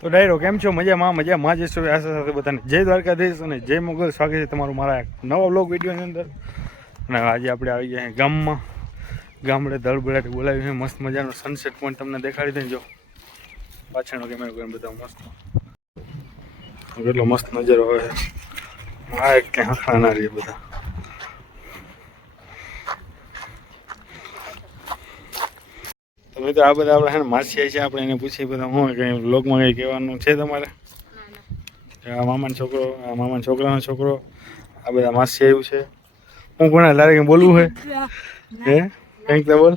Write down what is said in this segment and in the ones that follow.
તો ડાયરો, કેમ છો? મજામાં? મજામાં જ છો આશા સાથે બધાને. જય દ્વારકાધીશ અને જય મુગલ. સ્વાગત છે તમારું મારા એક નવા બ્લોગ વિડીયોની અંદર. અને આજે આપણે આવી ગયા ગામમાં. ગામડે ધળબળાટ બોલાવી છે. મસ્ત મજાનો સનસેટ પોઈન્ટ તમને દેખાડી દઈ જો, પાછળનો કેમેરો કરીને બધા મસ્ત. કેટલો મસ્ત નજારો આવે આ એક ક્યાં રહીએ બધા. મિત્રો આ બધા આપણે છે ને માસી છે આપણે એને પૂછીએ બધા હું કંઈ બ્લોગમાં કંઈ કહેવાનું છે તમારે? આ મામાનો છોકરો આ મામાના છોકરાનો છોકરો આ બધા માસી આવ્યું છે. હું પણ તારે કંઈ બોલવું હે હે? કંઈક તો બોલ.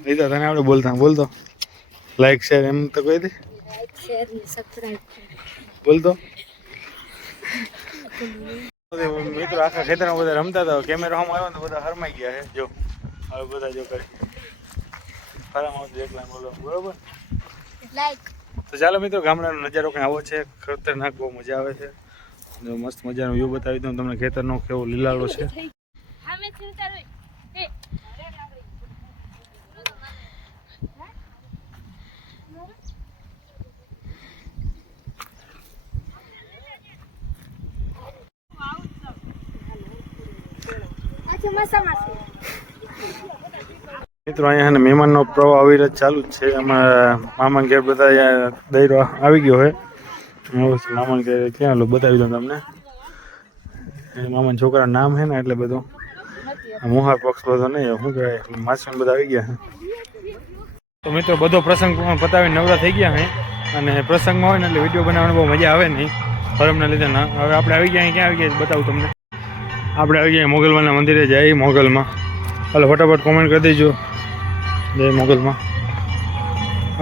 નહીં તને આપણે બોલતા બોલતો લાઈક શેર એમ તો કહી દે. બોલતો મિત્રો આખા ખેતરમાં બધા રમતા હતા કેમેરા આમ આવ્યો ને બધા હરમાઈ ગયા છે. જો હવે બધા જો કરી. ફરામાં આવતું એકલા બોલો બરોબર? લાઈક તો ચાલો મિત્રો ગામડાનો નજારો કંઈ આવો છે? ખતરનાક બહુ મજા આવે છે. મસ્ત મજાનો વ્યૂ બતાવી દઉં તમને ખેતરનો કેવો લીલાડો છે. હામે થી ઉતારો એ અચ્છા મસા માસી મિત્રો, અહીંયા અને મહેમાનનો પ્રવાહ અવિરત ચાલુ જ છે. અમારા મામા ઘેર બધા દૈરો આવી ગયો હે મામા ઘેર ક્યાં લો બતાવી દઉં તમને. મામાના છોકરાનું નામ છે ને એટલે બધું. આ મોહાર પક્ષ બધો નહીં, શું કહેવાય માસી બધા આવી ગયા તો મિત્રો, બધો પ્રસંગ પણ પતાવીને નવરા થઈ ગયા છે. અને પ્રસંગમાં હોય ને એટલે વીડિયો બનાવવાની બહુ મજા આવે નહીં ફરમના લીધે ના. હવે આપણે આવી ગયા, ક્યાં આવી ગયા બતાવું તમને. આપણે આવી ગયા મોગલવાના મંદિરે જઈએ મોગલમાં. હાલો, ફટાફટ કોમેન્ટ કરી દેજો. જય મોગલમાં.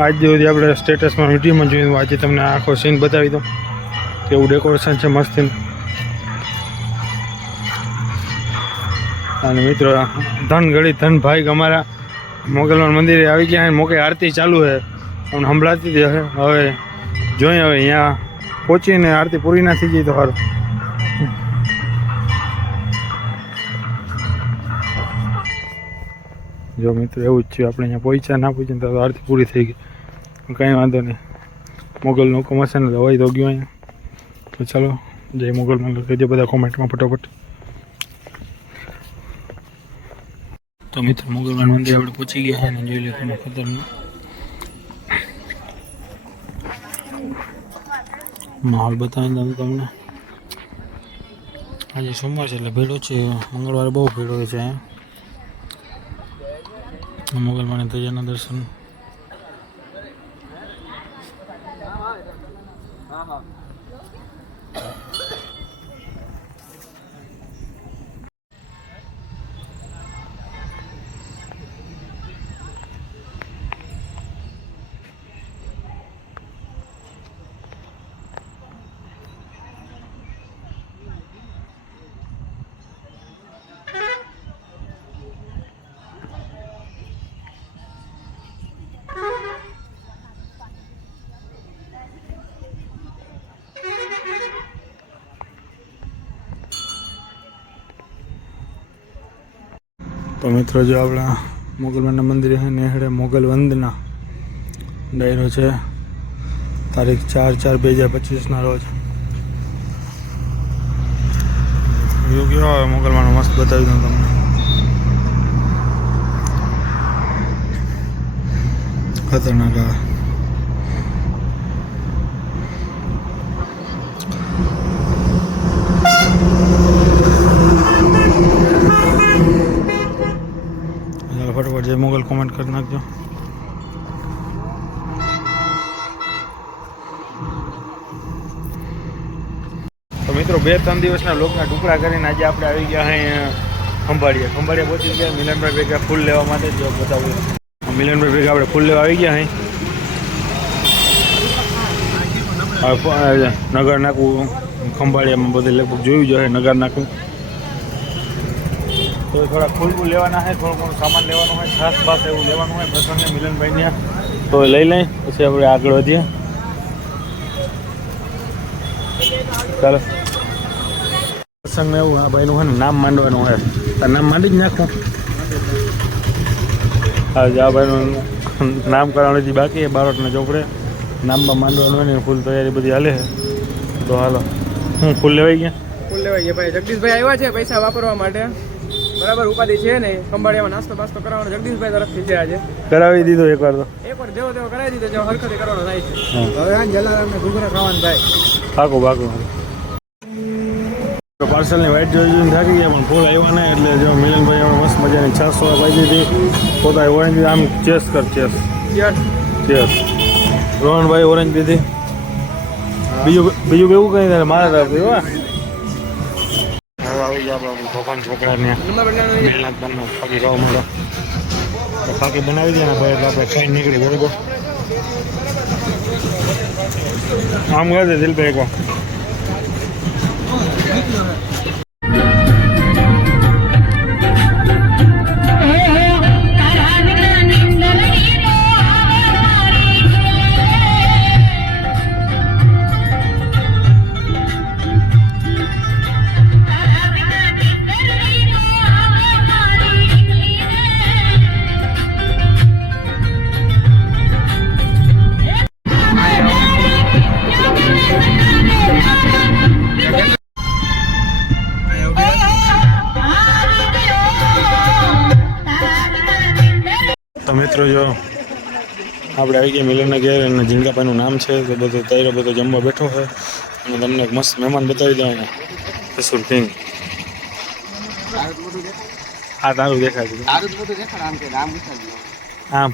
આજ સુધી આપણે સ્ટેટસમાં વિડીયોમાં જોયું આજે તમને આખો સીન બતાવી દઉં. કેવું ડેકોરેશન છે મસ્ત અને મિત્રો ધન ઘડી ધન ભાઈ અમારા મોગલમાન મંદિરે આવી ગયા મોકે આરતી ચાલુ છે. અમને સંભળાતી હતી હવે જોઈએ હવે, અહીંયા પહોંચીને આરતી પૂરી ના થઈ જઈ તો સારું. જો મિત્રો એવું જ છે આપણે અહીંયા પહોંચ્યા, ના પહોંચ્યા તો આરતી પૂરી થઈ ગઈ. કંઈ વાંધો નહીં. મોગલનું હુકમ હશે ને તો ગયો અહીંયા. તો ચાલો, જય મોગલમાં કહેજો બધા કોમેન્ટમાં ફટાફટ. તો મિત્રો મોગલવાન મંદિર આપણે પહોંચી ગયા છે અને જોઈ લે તમે ખતરનાક. માહોલ બતાવી દઉં તમને. આજે સોમવાર છે એટલે ભીડો છે, મંગળવારે બહુ ભીડ છે. અહીંયા મોગલમાને ધજાના દર્શન તો મિત્રો જો આપણા મોગલમાના મંદિરે છે નેહડે મોગલ વંદના ડાયરો છે. તારીખ ચાર ચાર બે હજાર પચીસના રોજ. વ્યૂ કેવો આવે મોગલમાનો મસ્ત બતાવી દઉં તમને. ખતરનાક આવે ચાલો ફટાફટ જય મોગલ કોમેન્ટ કરી નાખજો. તો મિત્રો, બે ત્રણ દિવસના લોકના ટુકડા કરીને આજે આપણે આવી ગયા અહીં ખંભાળિયા. ખંભાળિયા પહોંચી ગયા. મિલનભાઈ ભેગા ફૂલ લેવા માટે જો બતાવું. મિલનભાઈ ભેગા આપણે ફૂલ લેવા આવી ગયા અહીં નગર નાખવું ખંભાળિયામાં બધે લગભગ જોયું જ હશે, નગર નાખવું તો થોડા ફૂલ બૂલ લેવાના છે, થોડું ઘણું સામાન લેવાનું હોય, છાસ બાસ એવું લેવાનું હોય પ્રસંગને મિલનભાઈ ત્યાં. તો લઈ લઈ, પછી આપણે આગળ વધીએ. ચાલો. પ્રસંગને એવું, આ ભાઈનું હોય ને, નામ માંડવાનું હોય. નામ માંડી જ નાખો. હા આ ભાઈનું નામ કરવાનું જે બાકી બારોટના ચોપડે. નામમાં માંડવાનું હોય ને, ફૂલ તૈયારી બધી હાલે તો હાલો. હું ફૂલ લેવાઈ ગયા? ફૂલ લેવાઈ ગયા ભાઈ. જગદીશભાઈ આવ્યા છે પૈસા વાપરવા માટે. બરાબર ઉપાધિ છે ને ખંભાળિયામાં નાસ્તો બાસ્તો કરાવવાનો જગદીશભાઈ તરફથી છે આજે. કરાવી દીધો એકવાર તો. એકવાર જેવો તેવો કરાવી દીધો જેવો હરકતે કરવાનો થાય છે. હવે આ જલારામને ઘૂઘરા ખાવાનું થાય. પાકું પાકું પાર્સલની વાઇટ જોઈ જોઈને થાકી ગયા પણ ફૂલ આવ્યા નહીં એટલે જો મિલનભાઈ અમે મસ્ત મજાની છાસ સોડા પાઈ દીધી. પોતા ઓરેન્જ આમ ચેસ કર ચેસ ચેસ રોહનભાઈ ઓરેન્જ દીધી બીજું બીજું કેવું કંઈ મારા તરફથી હો. હવે આવી ગયા આપણા ભગવાન છોકરાને મિલના તમને ફાકી ખાવા મળે ફાકી બનાવી દે ને ભાઈ એટલે આપણે ખાઈ નીકળી બરોબર આમ કહે છે દિલભાઈ એકવાર તો મિત્રો, જો આપણે આવી ગયા મિલનના ઘેર અને ઝીંગાભાઈનું નામ છે, તો બધો તૈયારો બધો જમવા બેઠો છે. અને તમને એક મસ્ત મહેમાન બતાવી દઉં ને કસુર કિંગ હા તારું દેખાય આમ.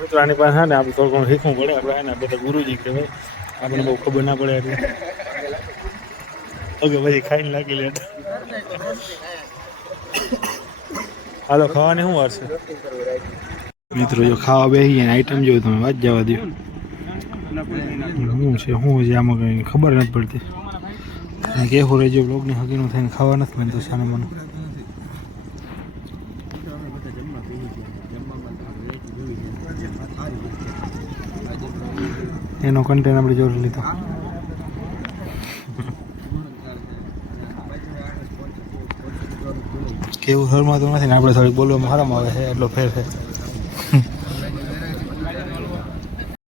મિત્રો. આની પાસે ને આપણે થોડું ઘણું શીખવું પડે. આપણે એને બધા ગુરુજી કહેવાય. આપણને બહુ ખબર ના પડે એટલે. ઓકે પછી ખાઈને લાગી લે હાલો, ખાવાની શું વાર છે? મિત્રો, જો ખાવા બેસી અને આઈટમ જોયું તમે વાત જવા દો શું છે શું છે, આમાં કંઈ ખબર નથી પડતી. કે કેવું રહેજો બ્લોગની હકીનું થઈને ખાવા નથી મને તો સાને મને. એનો કન્ટેન્ટ આપણે જોઈ લીધો. કેવું શર્મા તો નથી ને આપણે થોડીક બોલવામાં હારામાં આવે છે, એટલો ફેર છે.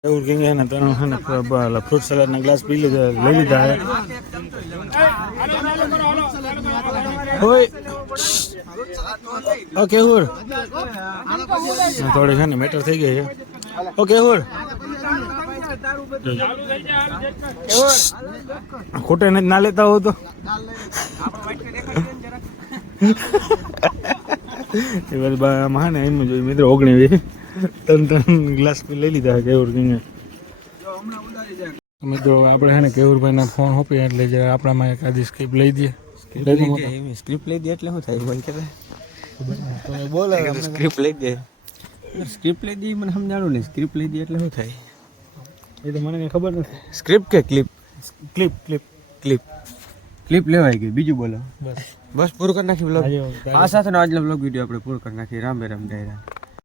એવું કે ને તેનું છે ને ફ્રૂટ સલાડના ગ્લાસ પી લીધા, લઈ લીધા છે. હોય ઓકે, હુર. થોડી છે ને, મેટર થઈ ગઈ છે. ઓકે, હુર. ખોટે ના લેતા હો તો. એ બસ બા- હે ને એમ જોયું મિત્રો ઓગણી ત્રણ ત્રણ ગ્લાસ લઈ લીધા છે કેવું કિંગે મિત્રો આપણે હે ને કેવુરભાઈના ફોન હોપીએ એટલે જે આપણામાં એક આદી સ્ક્રિપ્ટ લઈ દઈએ. સ્ક્રિપ્ટ લઈ દે એટલે શું થાય બોલ કે તમે બોલો સ્ક્રિપ્ટ લઈ દે સ્ક્રિપ્ટ લઈ દે મને સમજાણું નહીં. સ્ક્રિપ્ટ લઈ દે એટલે શું થાય? એ તો મને કંઈ ખબર નથી. સ્ક્રિપ્ટ કે clip clip clip clip clip લેવાય ગઈ બીજું બોલો. બસ. બસ પૂરું કરી નાખી બ્લોગ આ સાથેનો આજનો બ્લોગ વીડિયો આપણે પૂરો કરી નાખીએ. રામ જય રામ.